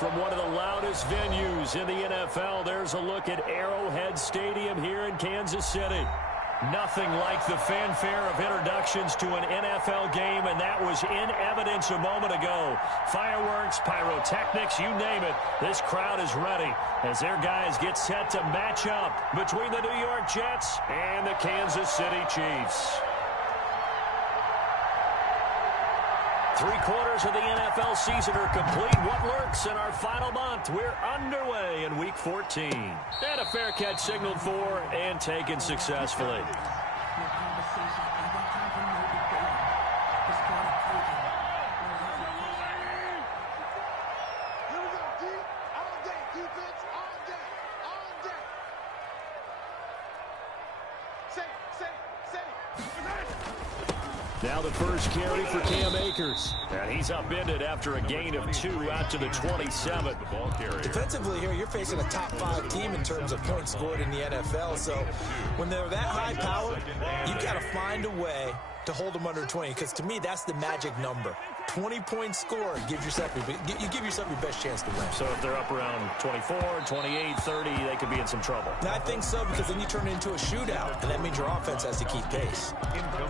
From one of the loudest venues in the NFL, there's a look at Arrowhead Stadium here in Kansas City. Nothing like the fanfare of introductions to an NFL game, and that was in evidence a moment ago. Fireworks, pyrotechnics, you name it. This crowd is ready as their guys get set to match up between the New York Jets and the Kansas City Chiefs. 3/4 of the NFL season are complete. What lurks in our final month? We're underway in Week 14. And a fair catch signaled for and taken successfully. Now the first carry for Cam Akers. And he's upended after a gain of 2 out to the 27. Defensively here, you're facing a top 5 team in terms of points scored in the NFL. So when they're that high powered, you've got to find a way to hold them under 20. Because to me, that's the magic number. 20-point score gives yourself you give yourself your best chance to win. So if they're up around 24, 28, 30, they could be in some trouble. And I think so, because then you turn it into a shootout, and that means your offense has to keep pace.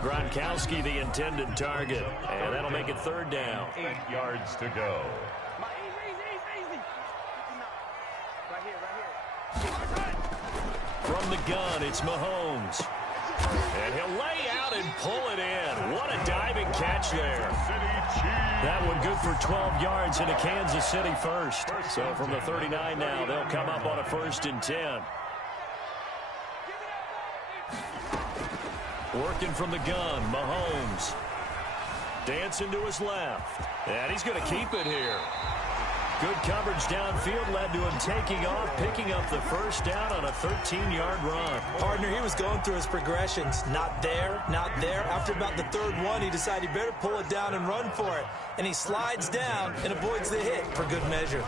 Gronkowski, the intended target, and that'll make it 3rd down. 8 yards to go. From the gun, it's Mahomes. And he'll lay out and pull it in. What a diving catch there. That one good for 12 yards into Kansas City first. So from the 39 now, they'll come up on a 1st and 10. Working from the gun, Mahomes. Dancing to his left. And he's going to keep it here. Good coverage downfield led to him taking off, picking up the 1st down on a 13-yard run. Partner, he was going through his progressions. Not there, not there. After about the 3rd one, he decided he better pull it down and run for it. And he slides down and avoids the hit for good measure.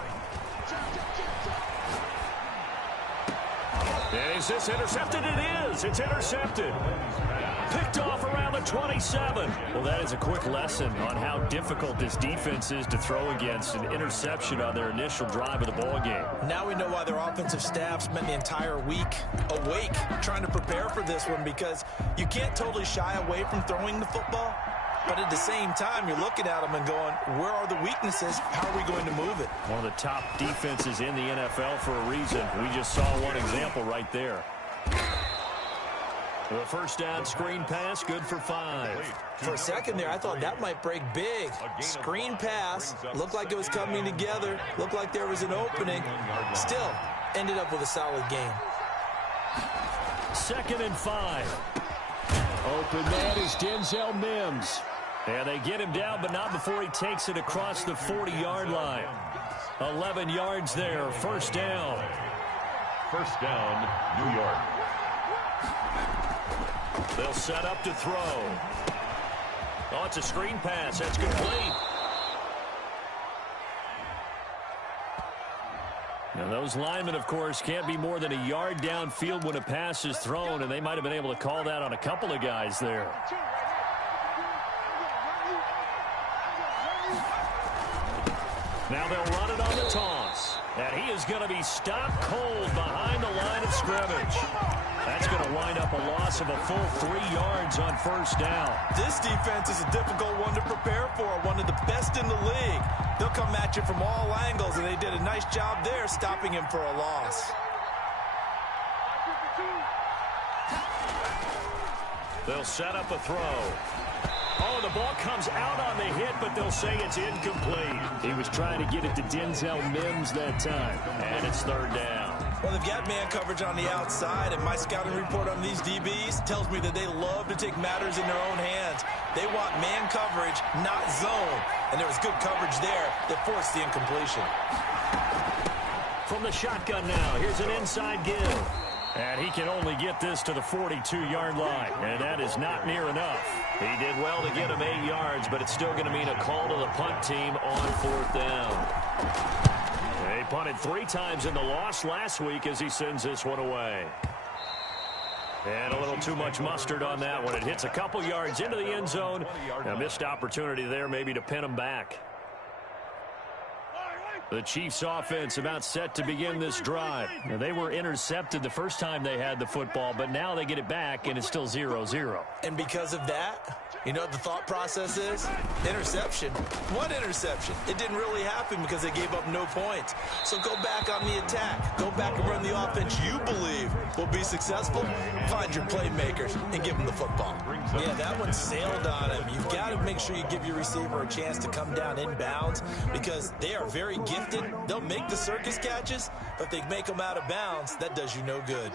Is this intercepted? It is. It's intercepted. Picked off around the 27. Well, that is a quick lesson on how difficult this defense is to throw against. An interception on their initial drive of the ball game. Now we know why their offensive staff spent the entire week awake trying to prepare for this one, because you can't totally shy away from throwing the football. But at the same time, you're looking at them and going, where are the weaknesses? How are we going to move it? One of the top defenses in the NFL for a reason. We just saw one example right there. The 1st down screen pass, good for 5. For a second there, I thought that might break big. Screen pass, looked like it was coming together, looked like there was an opening. Still, ended up with a solid game. 2nd and 5. Open man is Denzel Mims. And they get him down, but not before he takes it across the 40-yard line. 11 yards there, 1st down. 1st down, New York. They'll set up to throw. Oh, it's a screen pass. That's complete. Now, those linemen, of course, can't be more than a yard downfield when a pass is thrown, and they might have been able to call that on a couple of guys there. Now they'll run it on the toss. And he is going to be stopped cold behind the line of scrimmage. That's going to wind up a loss of a full 3 yards on 1st down. This defense is a difficult one to prepare for, one of the best in the league. They'll come at you from all angles, and they did a nice job there stopping him for a loss. They'll set up a throw. Oh, the ball comes out on the hit, but they'll say it's incomplete. He was trying to get it to Denzel Mims that time, and it's 3rd down. Well, they've got man coverage on the outside, and my scouting report on these DBs tells me that they love to take matters in their own hands. They want man coverage, not zone, and there was good coverage there that forced the incompletion. From the shotgun now, here's an inside give. And he can only get this to the 42-yard line, and that is not near enough. He did well to get him 8 yards, but it's still going to mean a call to the punt team on 4th down. They punted 3 times in the loss last week as he sends this one away. And a little too much mustard on that one. It hits a couple yards into the end zone. A missed opportunity there maybe to pin him back. The Chiefs offense about set to begin this drive. Now, they were intercepted the first time they had the football, but now they get it back, and it's still 0-0. And because of that, you know what the thought process is? Interception. One interception. It didn't really happen because they gave up no points. So go back on the attack. Go back and run the offense you believe will be successful. Find your playmakers and give them the football. Yeah, that one sailed on him. You've got to make sure you give your receiver a chance to come down inbounds because they are very gifted. They'll make the circus catches, but if they make them out of bounds, that does you no good.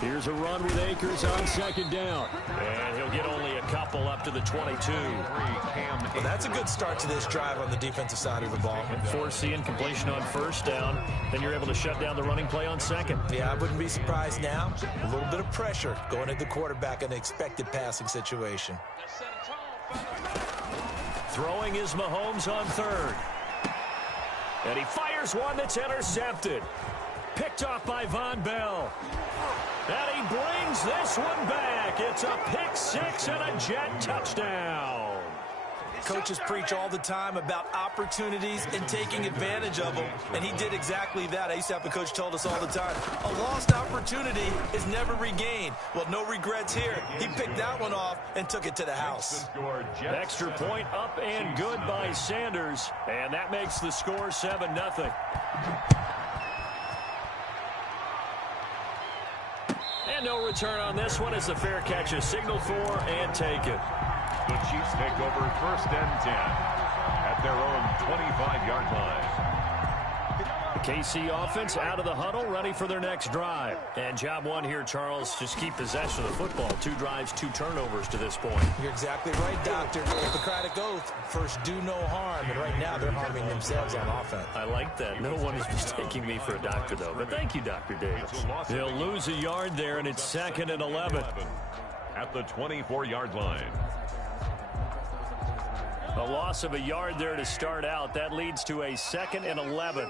Here's a run with Akers on second down. And he'll get only a couple up to the 22. Well, that's a good start to this drive on the defensive side of the ball. Force the incompletion on first down. Then you're able to shut down the running play on second. Yeah, I wouldn't be surprised now. A little bit of pressure going at the quarterback in an expected passing situation. Throwing is Mahomes on third. And he fires one that's intercepted. Picked off by Von Bell. And he brings this one back. It's a pick six and a Jet touchdown. Coaches preach all the time about opportunities and taking advantage of them, and he did exactly that. I used to have a coach told us all the time, a lost opportunity is never regained. Well, no regrets here. He picked that one off and took it to the house. Extra point up and good by Sanders, and that makes the score 7-0. And no return on this one as the fair catch is signaled for and taken. The Chiefs take over 1st and 10 at their own 25-yard line. The KC offense out of the huddle, ready for their next drive. And job one here, Charles, just keep possession of the football. 2 drives, 2 turnovers to this point. You're exactly right, Doctor. Hippocratic oath, first do no harm. And right now they're harming themselves on offense. I like that. No one is mistaking me for a doctor, though. But thank you, Dr. Davis. They'll lose a yard there, and it's 2nd and 11. At the 24-yard line. A loss of a yard there to start out. That leads to a 2nd and 11.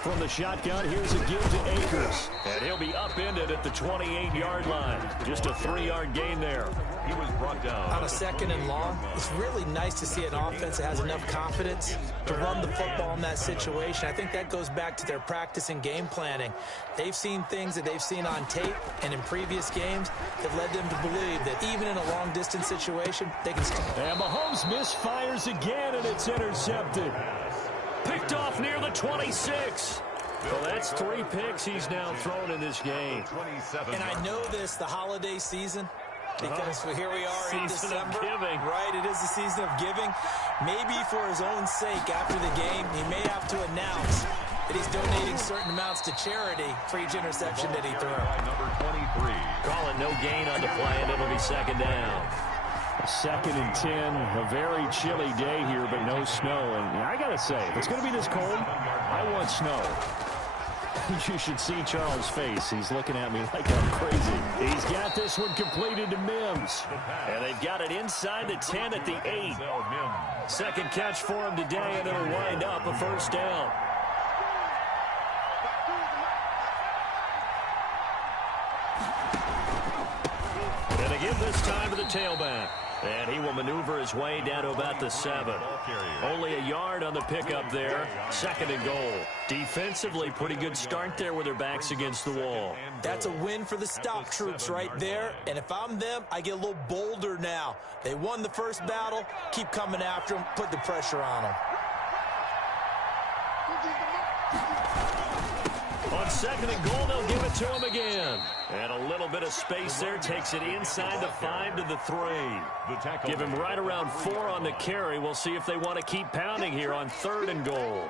From the shotgun, here's a give to Akers. And he'll be upended at the 28-yard line. Just a 3-yard gain there. He was brought down. On a 2nd and long, it's really nice to see an offense that has enough confidence to run the football in that situation. I think that goes back to their practice and game planning. They've seen things that they've seen on tape and in previous games that led them to believe that even in a long-distance situation, they can still. And Mahomes misfires again, and it's intercepted. Picked off near the 26. Well, that's 3 picks he's now thrown in this game. And I know this, the holiday season, because here we are in December. Season of giving. Right, it is the season of giving. Maybe for his own sake after the game, he may have to announce that he's donating certain amounts to charity for each interception that he threw. Number 23. Call it no gain on the play, and it'll be 2nd down. 2nd and 10, a very chilly day here, but no snow. And I got to say, if it's going to be this cold, I want snow. You should see Charles' face. He's looking at me like I'm crazy. He's got this one completed to Mims. And they've got it inside the 10 at the 8. 2nd catch for him today, and it'll wind up a 1st down. And again this time to the tailback. And he will maneuver his way down to about the 7. Only a yard on the pickup there. 2nd and goal. Defensively, pretty good start there with their backs against the wall. That's a win for the stop troops right there. And if I'm them, I get a little bolder now. They won the first battle. Keep coming after them. Put the pressure on them. On 2nd and goal, they'll give it to him again. And a little bit of space there. Takes it inside the 5 to the 3. Give him right around 4 on the carry. We'll see if they want to keep pounding here on 3rd and goal.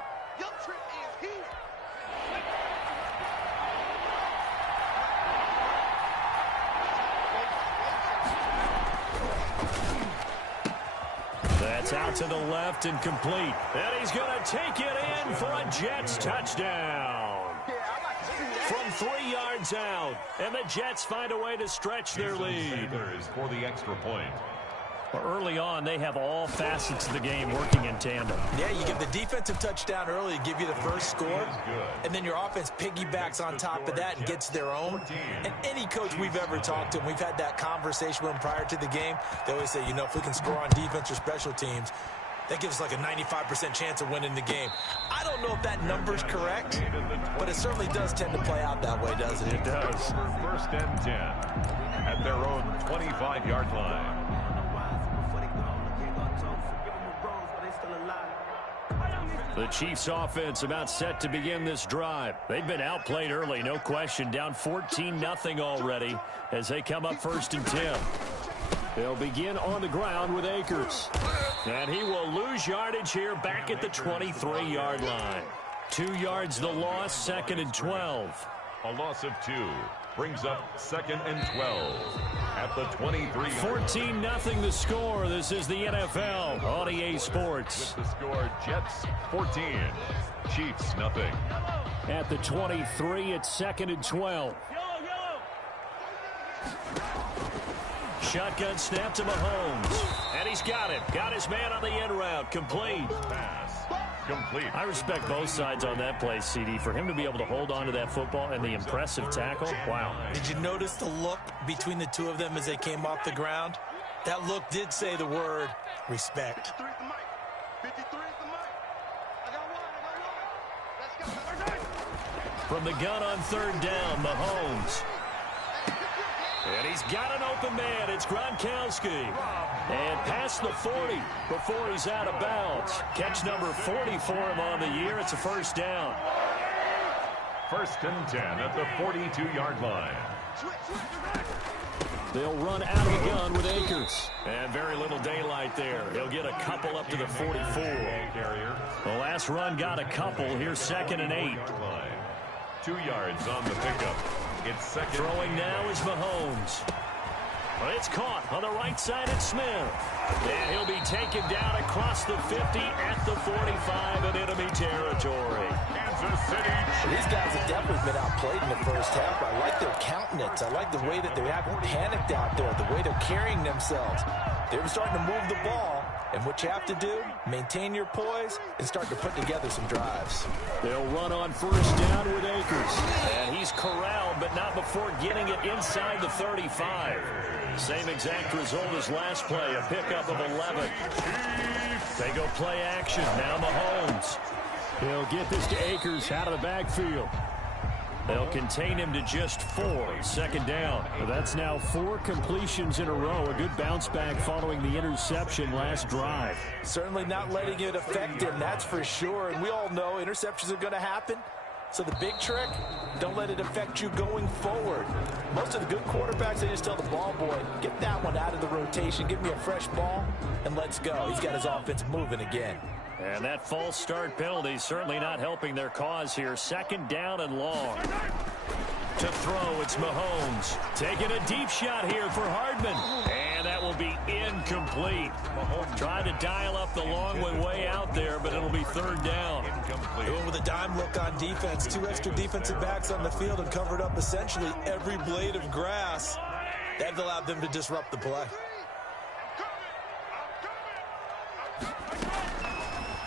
That's out to the left and complete. And he's going to take it in for a Jets touchdown. From 3 yards out, and the Jets find a way to stretch their lead. For the extra point. Well, early on, they have all facets of the game working in tandem. Yeah, you give the defensive touchdown early, give you the first score, and then your offense piggybacks on top of that and gets their own. And any coach we've ever talked to, and we've had that conversation with them prior to the game, they always say, you know, if we can score on defense or special teams, That gives like a 95% chance of winning the game. I don't know if that number's correct, but it certainly does tend to play out that way, doesn't it? It does. First and 10 at their own 25-yard line. The Chiefs offense about set to begin this drive. They've been outplayed early, no question. Down 14-0 already as they come up first and 10. They'll begin on the ground with Akers. And he will lose yardage here back at the 23-yard line. 2 yards the loss, second and 12. A loss of 2 brings up second and 12 at the 23. 14-0 the score. This is the NFL on EA Sports. With the score, Jets 14, Chiefs nothing. At the 23, it's second and 12. Shotgun snap to Mahomes. And he's got it. Got his man on the end route. Complete. Pass. Complete. I respect both sides on that play, CD. For him to be able to hold on to that football and the impressive tackle, wow. Did you notice the look between the two of them as they came off the ground? That look did say the word respect. From the gun on third down, Mahomes. And he's got an open man. It's Gronkowski. And past the 40 before he's out of bounds. Catch number 40 for him on the year. It's a first down. First and 10 at the 42-yard line. They'll run out of the gun with Akers. And very little daylight there. He'll get a couple up to the 44. The last run got a couple. Here's second and 8. 2 yards on the pickup. It's second. Throwing now is Mahomes. Well, it's caught on the right side at Smith. And he'll be taken down across the 50 at the 45 in enemy territory. Kansas City. These guys have definitely been outplayed in the first half. I like their countenance. I like the way that they haven't panicked out there, the way they're carrying themselves. They're starting to move the ball. And what you have to do, maintain your poise and start to put together some drives. They'll run on first down with Akers. And he's corralled, but not before getting it inside the 35. Same exact result as last play, a pickup of 11. They go play action. Now Mahomes. He'll get this to Akers out of the backfield. They'll contain him to just 4. Second down. That's now 4 completions in a row. A good bounce back following the interception last drive. Certainly not letting it affect him, that's for sure. And we all know interceptions are going to happen. So the big trick, don't let it affect you going forward. Most of the good quarterbacks, they just tell the ball boy, get that one out of the rotation, give me a fresh ball, and let's go. He's got his offense moving again. And that false start penalty certainly not helping their cause here. Second down and long. To throw, it's Mahomes. Taking a deep shot here for Hardman. And that will be incomplete. Mahomes tried to dial up the long one way out there, but it'll be third down. They went with a dime look on defense. 2 extra defensive backs on the field and covered up essentially every blade of grass. That allowed them to disrupt the play.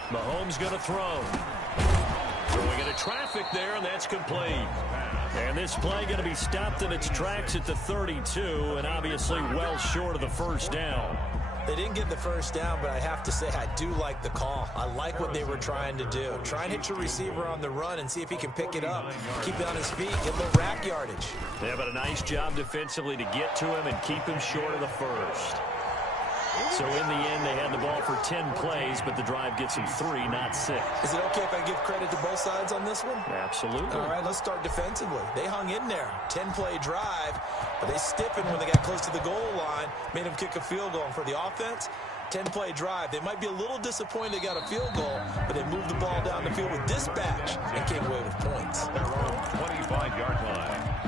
Mahomes going to throw. Throwing into traffic there, and that's complete. And this play going to be stopped in its tracks at the 32, and obviously well short of the first down. They didn't get the first down, but I have to say I do like the call. I like what they were trying to do. Try and hit your receiver on the run and see if he can pick it up. Keep it on his feet, get a little rack yardage. Yeah, but a nice job defensively to get to him and keep him short of the first. So in the end, they had the ball for 10 plays, but the drive gets them 3, not 6. Is it okay if I give credit to both sides on this one? Absolutely. All right, let's start defensively. They hung in there. 10-play drive, but they stiffened when they got close to the goal line, made them kick a field goal. And for the offense, 10-play drive. They might be a little disappointed they got a field goal, but they moved the ball down the field with dispatch and came away with points. Their own 25-yard line.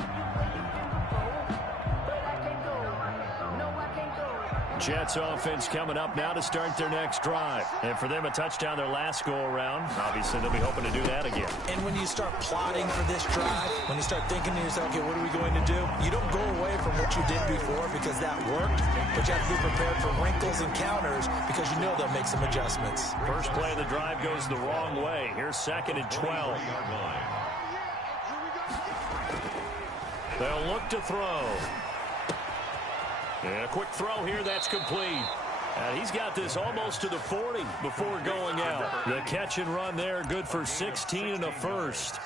Jets offense coming up now to start their next drive. And for them, a touchdown their last go-around. Obviously, they'll be hoping to do that again. And when you start plotting for this drive, when you start thinking to yourself, okay, what are we going to do? You don't go away from what you did before because that worked, but you have to be prepared for wrinkles and counters because you know they'll make some adjustments. First play of the drive goes the wrong way. Here's second and 12. They'll look to throw. And a quick throw here, that's complete. And he's got this almost to the 40 before going out. The catch and run there, good for 16 and a first.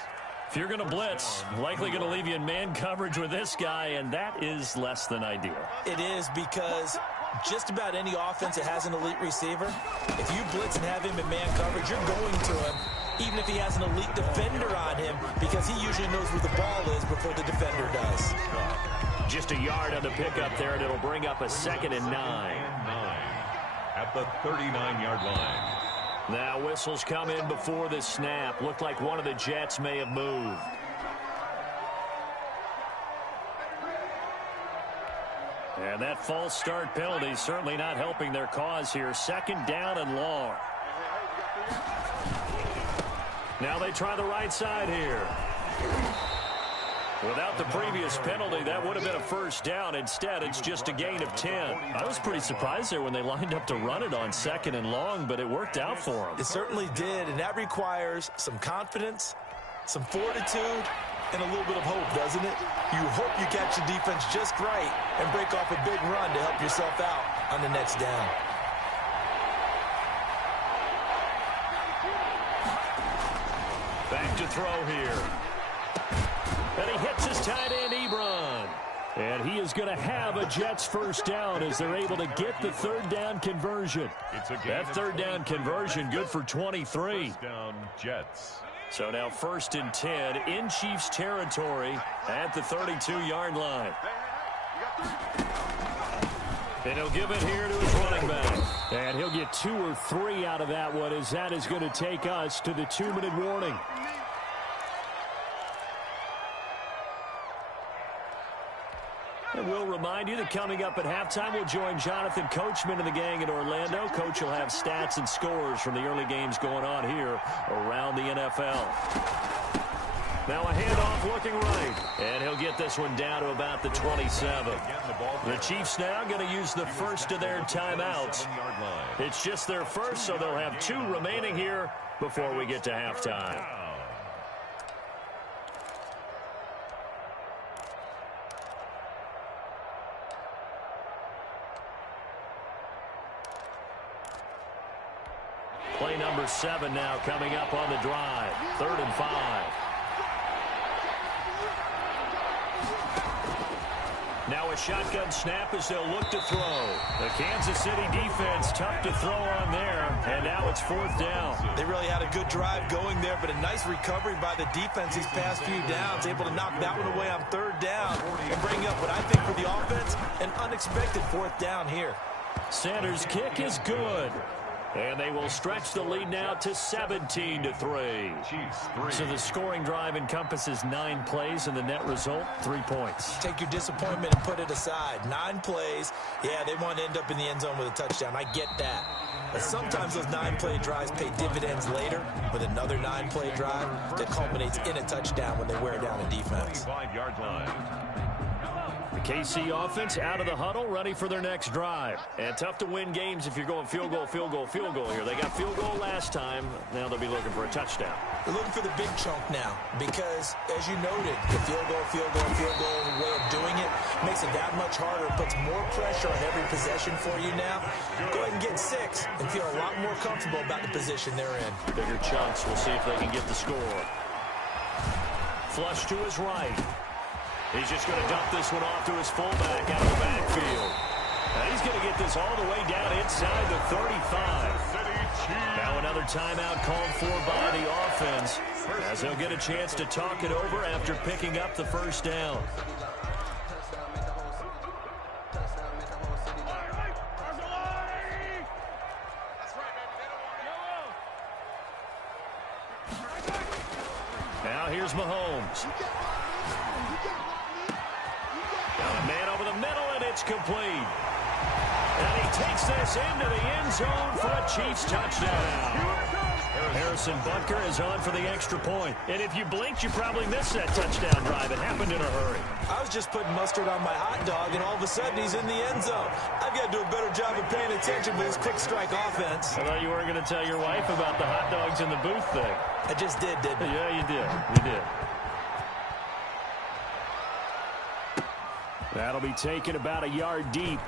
If you're going to blitz, likely going to leave you in man coverage with this guy, and that is less than ideal. It is, because just about any offense that has an elite receiver, if you blitz and have him in man coverage, you're going to him, even if he has an elite defender on him, because he usually knows where the ball is before the defender does. Just a yard on the pickup there, and it'll bring up a 2nd and 9. At the 39-yard line. Now whistles come in before the snap. Looked like one of the Jets may have moved. And that false start penalty is certainly not helping their cause here. 2nd down and long. Now they try the right side here. Without the previous penalty, that would have been a 1st down. Instead, it's just a gain of 10. I was pretty surprised there when they lined up to run it on 2nd and long, but it worked out for them. It certainly did, and that requires some confidence, some fortitude, and a little bit of hope, doesn't it? You hope you catch the defense just right and break off a big run to help yourself out on the next down. Back to throw here. And he hits his tight end, Ebron. And he is going to have a Jets 1st down as they're able to get the 3rd down conversion. That 3rd down conversion good for 23. 1st down, Jets. So now 1st and 10 in Chiefs territory at the 32-yard line. And he'll give it here to his running back. And he'll get 2 or 3 out of that one, as that is going to take us to the 2-minute warning. And we'll remind you that coming up at halftime, we'll join Jonathan Coachman and the gang in Orlando. Coach will have stats and scores from the early games going on here around the NFL. Now a handoff looking right. And he'll get this one down to about the 27. The Chiefs now going to use the first of their timeouts. It's just their first, so they'll have 2 remaining here before we get to halftime. Play number 7 now coming up on the drive. 3rd and 5. Now a shotgun snap as they'll look to throw. The Kansas City defense tough to throw on there. And now it's 4th down. They really had a good drive going there, but a nice recovery by the defense these past few downs. Able to knock that one away on 3rd down and bring up what I think for the offense, an unexpected 4th down here. Sanders' kick is good. And they will stretch the lead now to 17-3. So the scoring drive encompasses 9 plays, and the net result, 3 points. Take your disappointment and put it aside. 9 plays. Yeah, they want to end up in the end zone with a touchdown. I get that. But sometimes those 9-play drives pay dividends later with another 9-play drive that culminates in a touchdown when they wear down a defense. 25-yard line. The KC offense out of the huddle, ready for their next drive. And tough to win games if you're going field goal, field goal, field goal here. They got field goal last time. Now they'll be looking for a touchdown. They're looking for the big chunk now because, as you noted, the field goal way of doing it makes it that much harder. It puts more pressure on every possession for you now. Go ahead and get 6 and feel a lot more comfortable about the position they're in. Bigger chunks. We'll see if they can get the score. Flush to his right. He's just going to dump this one off to his fullback out of the backfield. And he's going to get this all the way down inside the 35. Now another timeout called for by the offense, as they'll get a chance to talk it over after picking up the 1st down. Now here's Mahomes. A man over the middle, and it's complete. And he takes this into the end zone for a Chiefs touchdown. Harrison Butker is on for the extra point. And if you blinked, you probably missed that touchdown drive. It happened in a hurry. I was just putting mustard on my hot dog, and all of a sudden he's in the end zone. I've got to do a better job of paying attention with this quick strike offense. I thought you weren't going to tell your wife about the hot dogs in the booth thing. I just did, didn't I? Yeah, you did. You did. That'll be taken about a yard deep.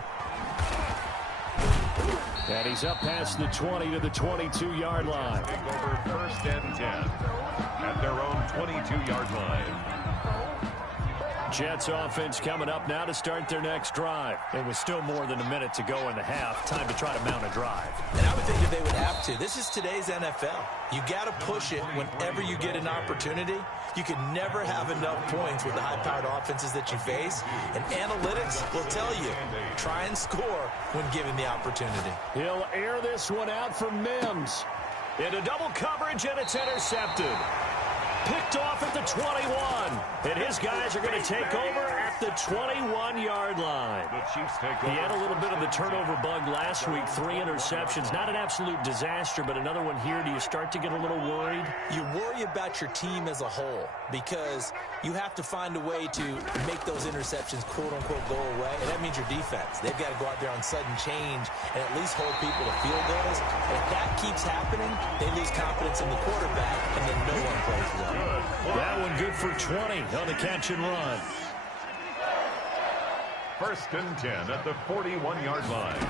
And he's up past the 20 to the 22-yard line. Take over first and 10 at their own 22-yard line. Jets offense coming up now to start their next drive. It was still more than a minute to go in the half. Time to try to mount a drive. And I would think that they would have to. This is today's NFL. You got to push it whenever you get an opportunity. You can never have enough points with the high-powered offenses that you face. And analytics will tell you, try and score when given the opportunity. He'll air this one out for Mims. Into double coverage, and it's intercepted. Picked off at the 21. And his guys are going to take over at the 21-yard line. The Chiefs take over. He had a little bit of the turnover bug last week. 3 interceptions. Not an absolute disaster, but another one here. Do you start to get a little worried? You worry about your team as a whole because you have to find a way to make those interceptions, quote-unquote, go away. And that means your defense. They've got to go out there on sudden change and at least hold people to field goals. And if that keeps happening, they lose confidence in the quarterback, and then no one plays well. That one good for 20 on the catch and run. First and 10 at the 41-yard line.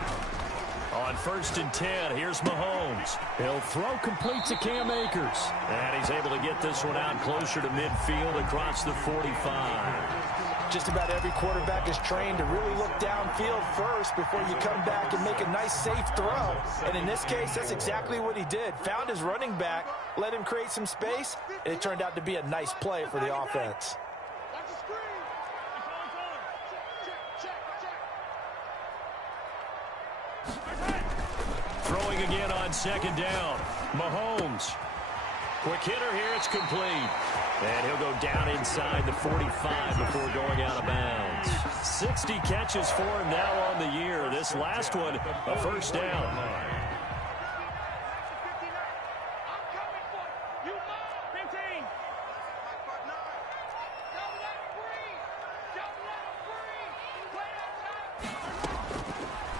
On first and 10, here's Mahomes. He'll throw complete to Cam Akers. And he's able to get this one out closer to midfield across the 45. Just about every quarterback is trained to really look downfield first before you come back and make a nice, safe throw. And in this case, that's exactly what he did. Found his running back, let him create some space, and it turned out to be a nice play for the offense. Throwing again on second down. Mahomes. Quick hitter here. It's complete. And he'll go down inside the 45 before going out of bounds. 60 catches for him now on the year. This last one, a first down.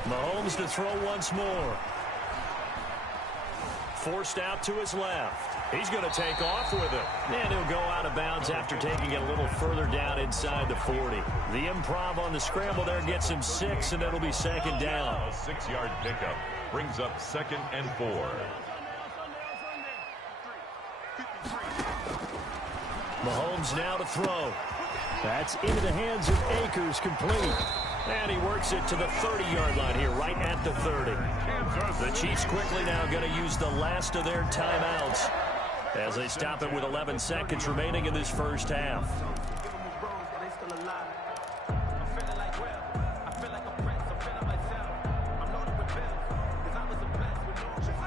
Mahomes to throw once more. Forced out to his left. He's going to take off with it. And he'll go out of bounds after taking it a little further down inside the 40. The improv on the scramble there gets him 6, and it'll be second down. A 6-yard pickup brings up 2nd and 4. Mahomes now to throw. That's into the hands of Akers, complete. And he works it to the 30-yard line here, right at the 30. The Chiefs quickly now going to use the last of their timeouts as they stop it with 11 seconds remaining in this first half.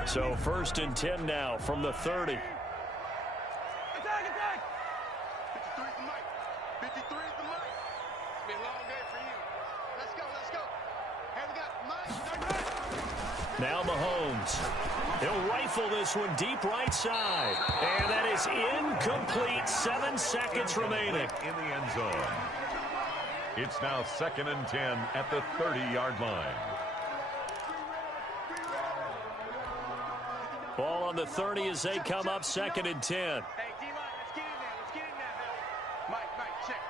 So first and 10 now from the 30. Now Mahomes. He'll rifle this one deep right side. And that is incomplete. 7 seconds remaining. In the end zone. It's now 2nd and 10 at the 30-yard line. Ball on the 30 as they come up 2nd and 10. Hey, D-line, let's get in there. Let's get in there, Mike, check.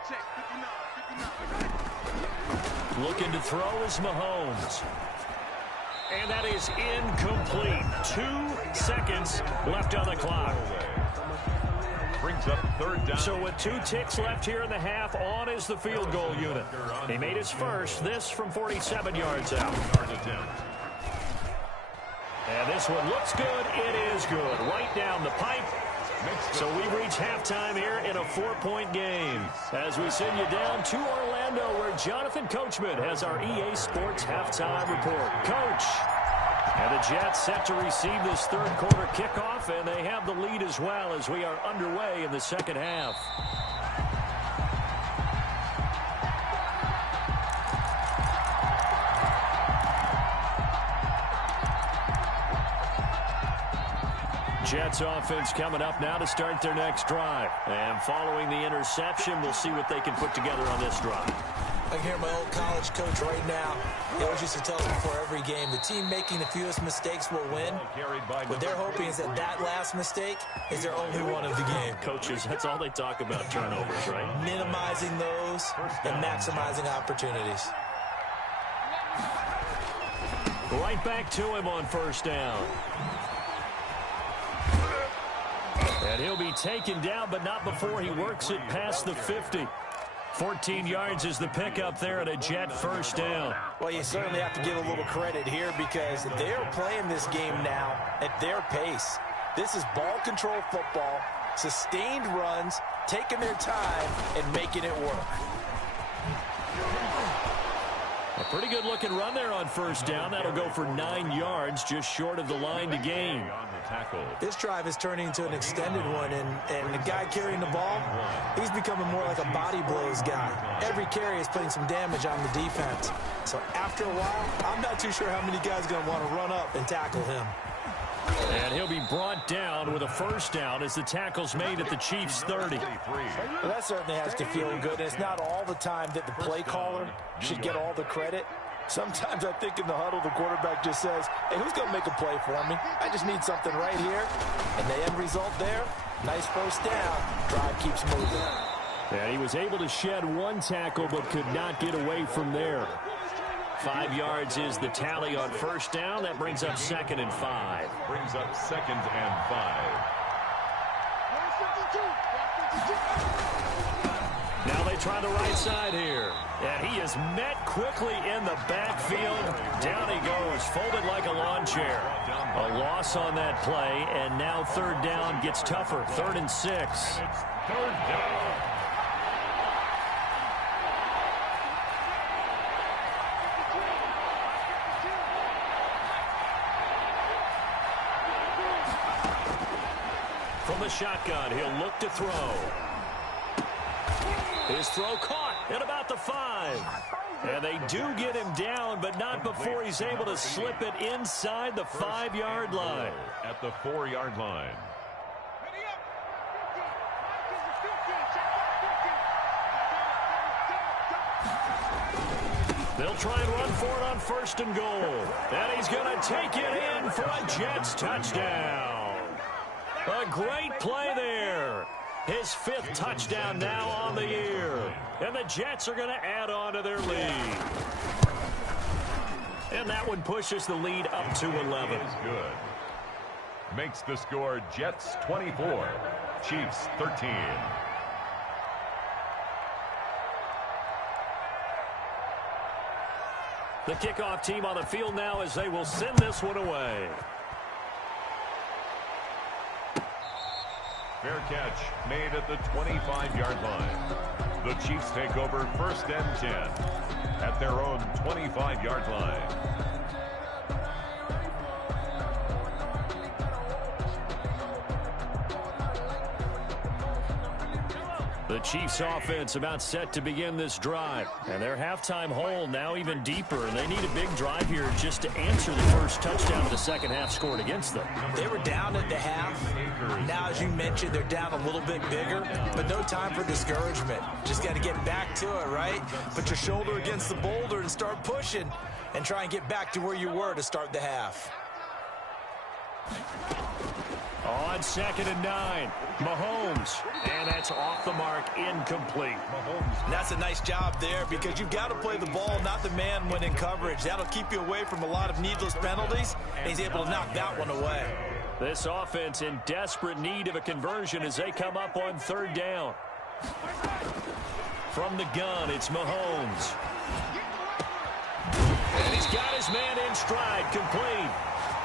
59. Looking to throw is Mahomes. And that is incomplete. 2 seconds left on the clock. Brings up 3rd down. So with 2 ticks left here in the half, on is the field goal unit. He made his first, this from 47 yards out. And this one looks good. It is good. Right down the pipe. So we reach halftime here in a 4-point game as we send you down to Orlando where Jonathan Coachman has our EA Sports halftime report. Coach, and the Jets set to receive this third quarter kickoff, and they have the lead as well as we are underway in the second half. Jets offense coming up now to start their next drive. And following the interception, we'll see what they can put together on this drive. I can hear my old college coach right now. He always used to tell us before every game, the team making the fewest mistakes will win. What they're hoping is that that last mistake is their only one of the game. Coaches, that's all they talk about, turnovers, right? Minimizing those and maximizing opportunities. Right back to him on first down. And he'll be taken down, but not before he works it past the 50. 14 yards is the pickup there at a Jet first down. Well, you certainly have to give a little credit here because they're playing this game now at their pace. This is ball control football, sustained runs, taking their time, and making it work. A pretty good-looking run there on first down. That'll go for 9 yards, just short of the line to gain. This drive is turning into an extended one, and the guy carrying the ball, he's becoming more like a body blows guy. Every carry is putting some damage on the defense. So after a while, I'm not too sure how many guys are going to want to run up and tackle him. And he'll be brought down with a first down as the tackle's made at the Chiefs' 30. Well, that certainly has to feel good. And it's not all the time that the play caller should get all the credit. Sometimes I think in the huddle, the quarterback just says, hey, who's going to make a play for me? I just need something right here. And the end result there, nice first down. Drive keeps moving. And he was able to shed one tackle but could not get away from there. 5 yards is the tally on first down. That brings up 2nd and 5. Brings up 2nd and 5. Now they try the right side here. And he is met quickly in the backfield. Down he goes, folded like a lawn chair. A loss on that play, and now 3rd down gets tougher. 3rd and 6. It's 3rd down. From the shotgun, he'll look to throw. His throw caught at about the 5. And they do get him down, but not before he's able to slip it inside the 5-yard line. At the 4-yard line. They'll try and run for it on 1st and goal. And he's going to take it in for a Jets touchdown. A great play there. His 5th touchdown now on the year. And the Jets are going to add on to their lead. And that one pushes the lead up to 11. Is good. Makes the score Jets 24, Chiefs 13. The kickoff team on the field now as they will send this one away. Fair catch made at the 25-yard line. The Chiefs take over 1st and 10 at their own 25-yard line. The Chiefs offense about set to begin this drive. And their halftime hole now even deeper. And they need a big drive here just to answer the first touchdown of the second half scored against them. They were down at the half. Now, as you mentioned, they're down a little bit bigger. But no time for discouragement. Just got to get back to it, right? Put your shoulder against the boulder and start pushing. And try and get back to where you were to start the half. On 2nd and 9, Mahomes. And that's off the mark, incomplete. And that's a nice job there because you've got to play the ball, not the man when in coverage. That'll keep you away from a lot of needless penalties, and he's able to knock that one away. This offense in desperate need of a conversion as they come up on 3rd down. From the gun, it's Mahomes. And he's got his man in stride, complete.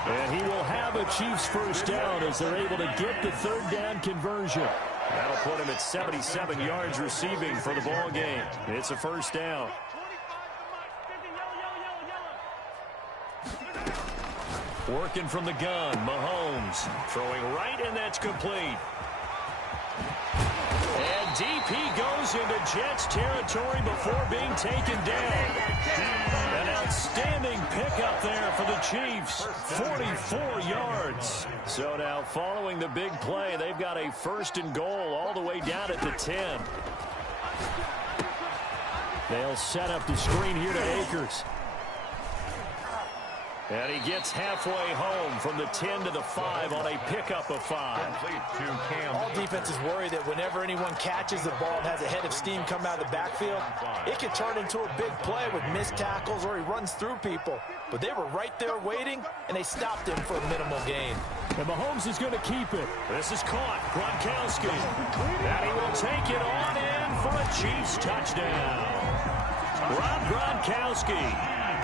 And he will have a Chiefs first down as they're able to get the 3rd down conversion. That'll put him at 77 yards receiving for the ball game. It's a first down. Working from the gun, Mahomes throwing right, and that's complete. And deep he goes into Jets territory before being taken down. An outstanding pickup there for the Chiefs, 44 yards. So now following the big play, they've got a 1st and goal all the way down at the 10. They'll set up the screen here to Akers. And he gets halfway home from the 10 to the 5 on a pickup of 5. All defenses worry that whenever anyone catches the ball and has a head of steam come out of the backfield, it can turn into a big play with missed tackles or he runs through people. but they were right there waiting, and they stopped him for a minimal gain. And Mahomes is going to keep it. This is caught. Gronkowski. And he will take it on in for a Chiefs touchdown. Rob Gronkowski,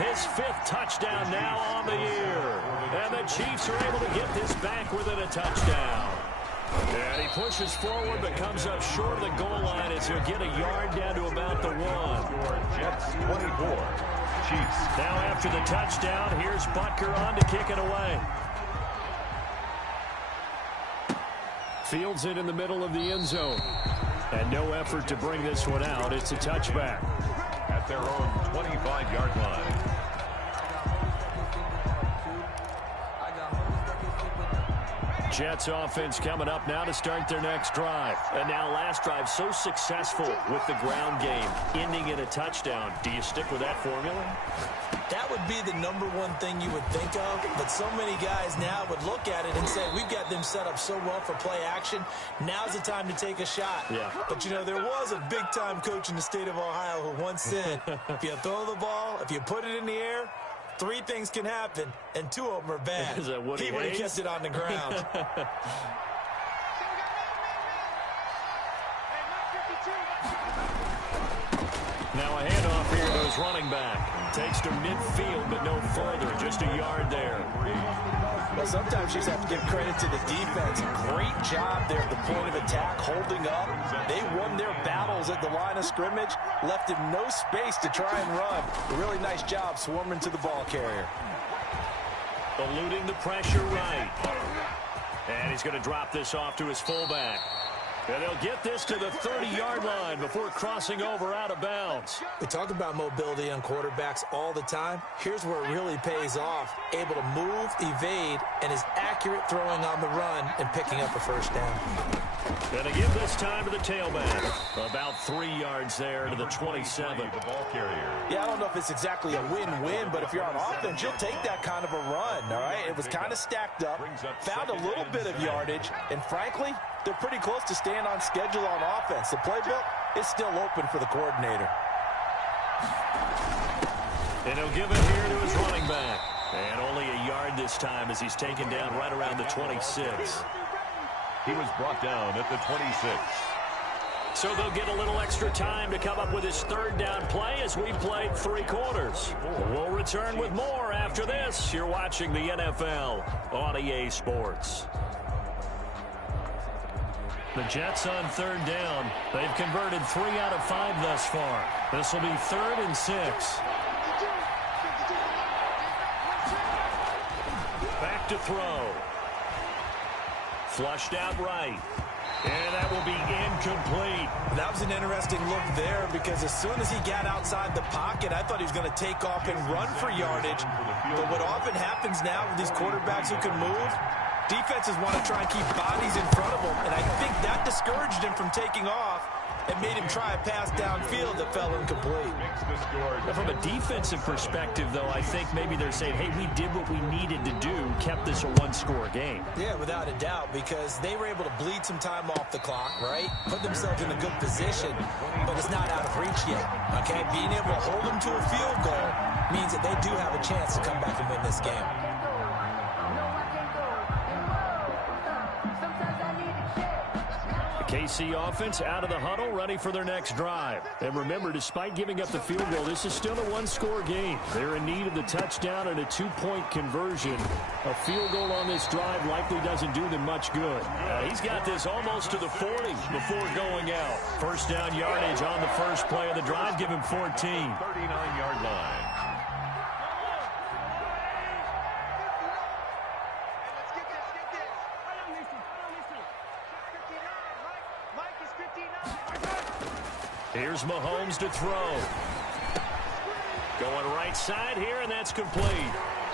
his 5th touchdown now on the year. And the Chiefs are able to get this back within a touchdown. And he pushes forward but comes up short of the goal line as he'll get a yard down to about the 1. Jets 24. Chiefs. Now after the touchdown, here's Butker on to kick it away. Fields it in the middle of the end zone. And no effort to bring this one out. It's a touchback. At their own 25-yard line. Jets offense coming up now to start their next drive. And now last drive so successful with the ground game, ending in a touchdown. Do you stick with that formula? That would be the number one thing you would think of, but so many guys now would look at it and say, we've got them set up so well for play action. Now's the time to take a shot. Yeah. But, you know, there was a big-time coach in the state of Ohio who once said, if you throw the ball, if you put it in the air, 3 things can happen, and 2 of them are bad. Is that what he would have kept it on the ground. Now a handoff here to his running back. Takes to midfield, but no further. Just a yard there. Well, sometimes you just have to give credit to the defense. Great job there at the point of attack, holding up. They won their battles at the line of scrimmage, left him no space to try and run. A really nice job swarming to the ball carrier. Eluding the pressure right. And he's going to drop this off to his fullback. And they'll get this to the 30-yard line before crossing over out of bounds. We talk about mobility on quarterbacks all the time. Here's where it really pays off. Able to move, evade, and is accurate throwing on the run and picking up a first down. And to give this time to the tailback. About 3 yards there to the 27. The ball carrier. Yeah, I don't know if it's exactly a win-win, but if you're on offense, you'll take that kind of a run, all right? It was kind of stacked up, found a little bit of yardage, and frankly, they're pretty close to staying on schedule on offense. The playbook is still open for the coordinator. And he'll give it here to his running back. And only a yard this time as he's taken down right around the 26. He was brought down at the 26. So they'll get a little extra time to come up with his 3rd down play as we played 3 quarters. We'll return with more after this. You're watching the NFL on EA Sports. The Jets on 3rd down. They've converted 3 out of 5 thus far. This will be 3rd and 6. Back to throw. Flushed out right. And that will be incomplete. That was an interesting look there because as soon as he got outside the pocket, I thought he was going to take off and run for yardage. But what often happens now with these quarterbacks who can move, defenses want to try and keep bodies in front of them, and I think that discouraged him from taking off and made him try a pass downfield that fell incomplete. Now, from a defensive perspective, though, I think maybe they're saying, hey, we did what we needed to do, kept this a 1-score game. Yeah, without a doubt, because they were able to bleed some time off the clock, right? Put themselves in a good position, but it's not out of reach yet, okay? Being able to hold them to a field goal means that they do have a chance to come back and win this game. KC offense out of the huddle, ready for their next drive. And remember, despite giving up the field goal, this is still a 1-score game. They're in need of the touchdown and a 2-point conversion. A field goal on this drive likely doesn't do them much good. He's got this almost to the 40 before going out. First down yardage on the first play of the drive. Give him 14. 39-yard line. Here's Mahomes to throw. Going right side here, and that's complete.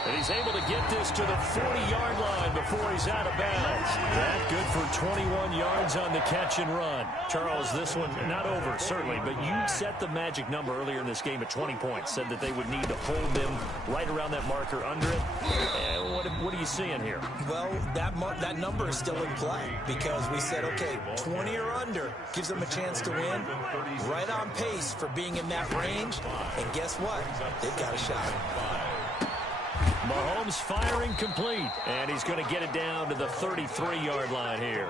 And he's able to get this to the 40-yard line before he's out of bounds. That good for 21 yards on the catch and run. Charles, this one not over, certainly, but you set the magic number earlier in this game at 20 points. Said that they would need to hold them right around that marker under it. What are you seeing here? Well, that number is still in play because we said, okay, 20 or under gives them a chance to win. Right on pace for being in that range. And guess what? They've got a shot. Mahomes firing complete, and he's going to get it down to the 33-yard line here.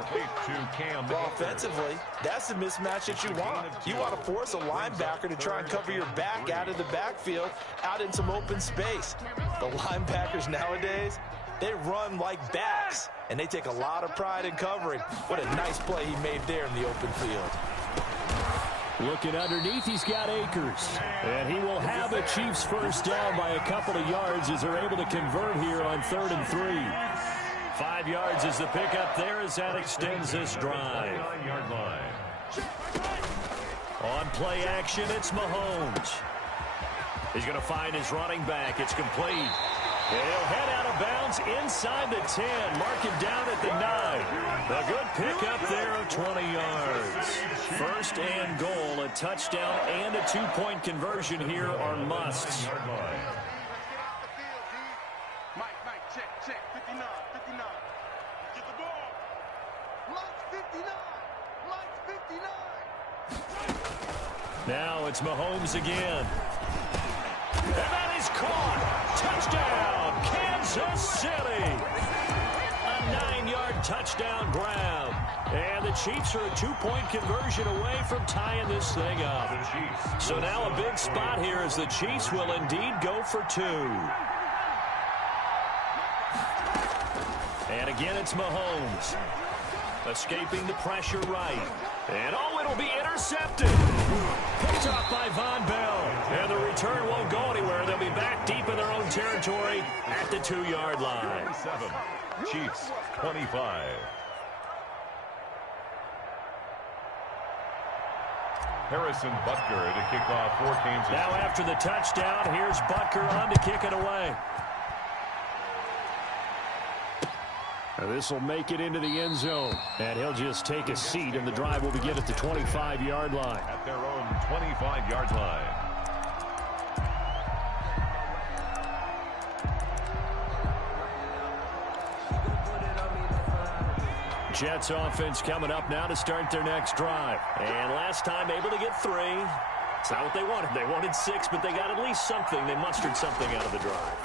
Well, offensively, that's the mismatch that you want. You want to force a linebacker to try and cover your back out of the backfield, out in some open space. The linebackers nowadays, they run like backs, and they take a lot of pride in covering. What a nice play he made there in the open field. Looking underneath, he's got Akers. And he will have a Chiefs first down by a couple of yards as they're able to convert here on 3rd and 3. 5 yards is the pickup there as that extends this drive. On play action, it's Mahomes. He's going to find his running back. It's complete. And he'll head out of bounds inside the 10. Mark him down at the 9. A good pickup there of 20 yards. First and goal, a touchdown and a 2-point conversion here are musts. Mike, check. 59. Get the ball. Mike's 59. Now it's Mahomes again. And that is caught. Touchdown, Kansas City. A 9-yard touchdown grab. And the Chiefs are a 2-point conversion away from tying this thing up. So now a big spot here as the Chiefs will indeed go for 2. And again, it's Mahomes. Escaping the pressure right. And it'll be intercepted. Picked off by Von Bell. And the return won't go anywhere. They'll be back deep in their own territory at the 2-yard line. 7, Chiefs 25. Harrison Butker to kick off for Kansas. Now after the touchdown, here's Butker on to kick it away. This will make it into the end zone. And he'll just take a seat, and the drive will begin at the 25-yard line. At their own 25-yard line. Jets offense coming up now to start their next drive. And last time able to get 3. It's not what they wanted. They wanted 6, but they got at least something. They mustered something out of the drive.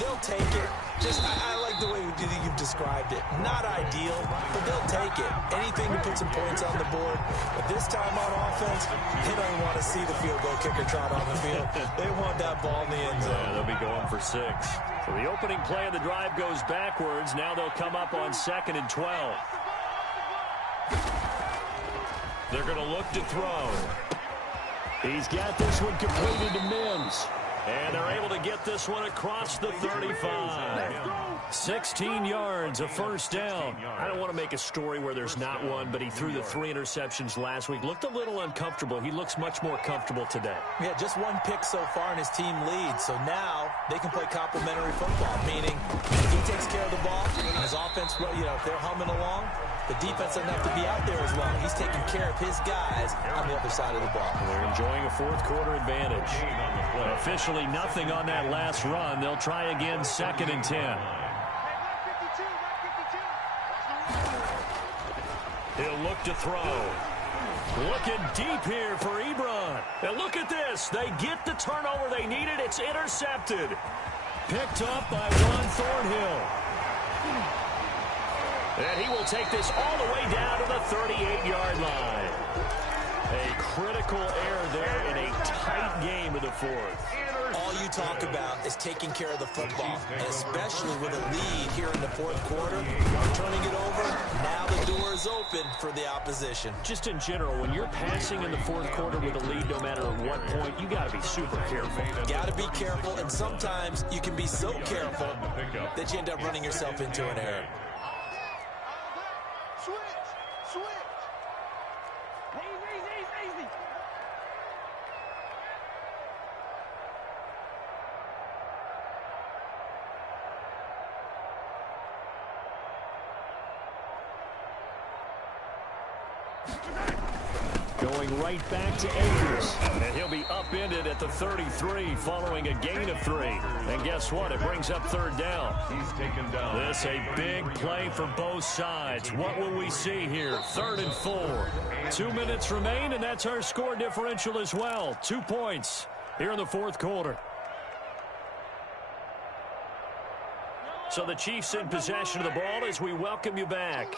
They'll take it. I like the way you've described it. Not ideal, but they'll take it. Anything to put some points on the board. But this time on offense, they don't want to see the field goal kicker trot on the field. They want that ball in the end zone. Yeah, they'll be going for 6. So the opening play of the drive goes backwards. Now they'll come up on 2nd and 12. They're going to look to throw. He's got this one completed to Mims. And they're able to get this one across the 35. 16 yards, a first down. I don't want to make a story where there's not one, but he threw the 3 interceptions last week. Looked a little uncomfortable. He looks much more comfortable today. Yeah, just 1 pick so far and his team leads. So now they can play complementary football, meaning he takes care of the ball, and his offense, if they're humming along, the defense doesn't have to be out there as well. He's taking care of his guys on the other side of the ball. They're enjoying a 4th quarter advantage. Officially nothing on that last run. They'll try again 2nd and 10. He'll look to throw. Looking deep here for Ebron. And look at this. They get the turnover they needed. It's intercepted. Picked up by Juan Thornhill. And he will take this all the way down to the 38-yard line. A critical error there in a tight game of the 4th. All you talk about is taking care of the football, and especially with a lead here in the 4th quarter, turning it over, now the door is open for the opposition. Just in general, when you're passing in the 4th quarter with a lead, no matter at what point, you got to be super careful. Got to be careful, and sometimes you can be so careful that you end up running yourself into an error. Switch. Easy. Going right back to Akers. And he'll be upended at the 33 following a gain of 3. And guess what? It brings up 3rd down. He's taken down. This a big play for both sides. What will we see here? 3rd and 4. 2 minutes remain, and that's our score differential as well. 2 points here in the 4th quarter. So the Chiefs in possession of the ball as we welcome you back.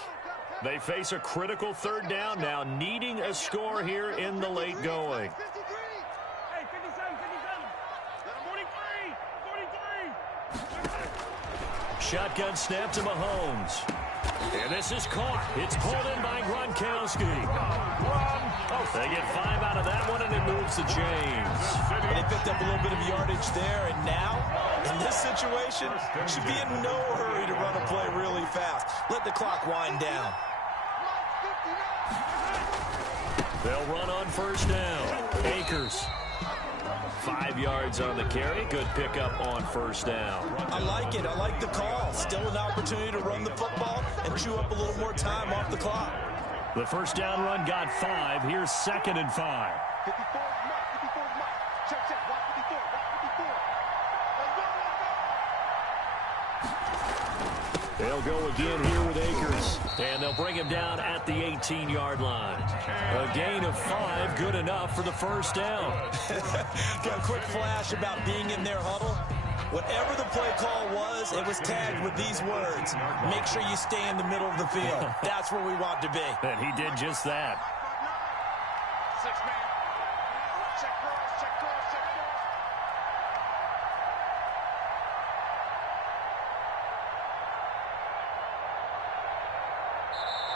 They face a critical third down now, needing a score here in the late going. Hey, 57, 43. Shotgun snap to Mahomes. And this is caught. It's pulled in by Gronkowski. They get 5 out of that one, and it moves the chains. They picked up a little bit of yardage there, and now, in this situation, should be in no hurry to run a play really fast. Let the clock wind down. They'll run on first down. Akers. 5 yards on the carry. Good pickup on first down. I like it. I like the call. Still an opportunity to run the football and chew up a little more time off the clock. The first down run got 5. Here's 2nd and 5. 54 mark, 54 mark. Check, watch 54, watch 54. Let's go. They'll go again here with Akers. And they'll bring him down at the 18-yard line. A gain of 5, good enough for the first down. Got a quick flash about being in their huddle. Whatever the play call was, it was tagged with these words. Make sure you stay in the middle of the field. That's where we want to be. And he did just that. 6 man. Check cross, check cross, check cross.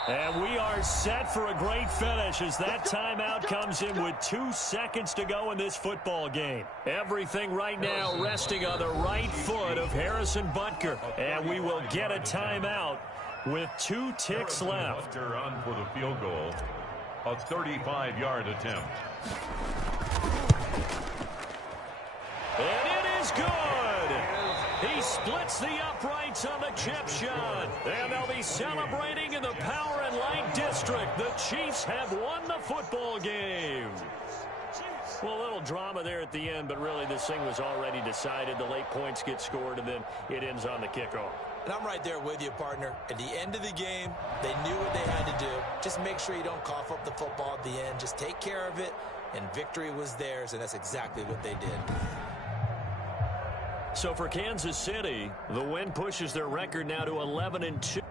And we are set for a great finish as that timeout comes in with 2 seconds to go in this football game. Everything right now resting on the right foot of Harrison Butker. And we will get a timeout with 2 ticks left. Butker on for the field goal. A 35-yard attempt. And it is good. He splits the uprights on the chip shot. And they'll be celebrating in the Power and Light District. The Chiefs have won the football game. Well, a little drama there at the end, but really this thing was already decided. The late points get scored, and then it ends on the kickoff. And I'm right there with you, partner. At the end of the game, they knew what they had to do. Just make sure you don't cough up the football at the end. Just take care of it, and victory was theirs, and that's exactly what they did. So for Kansas City, the win pushes their record now to 11-2.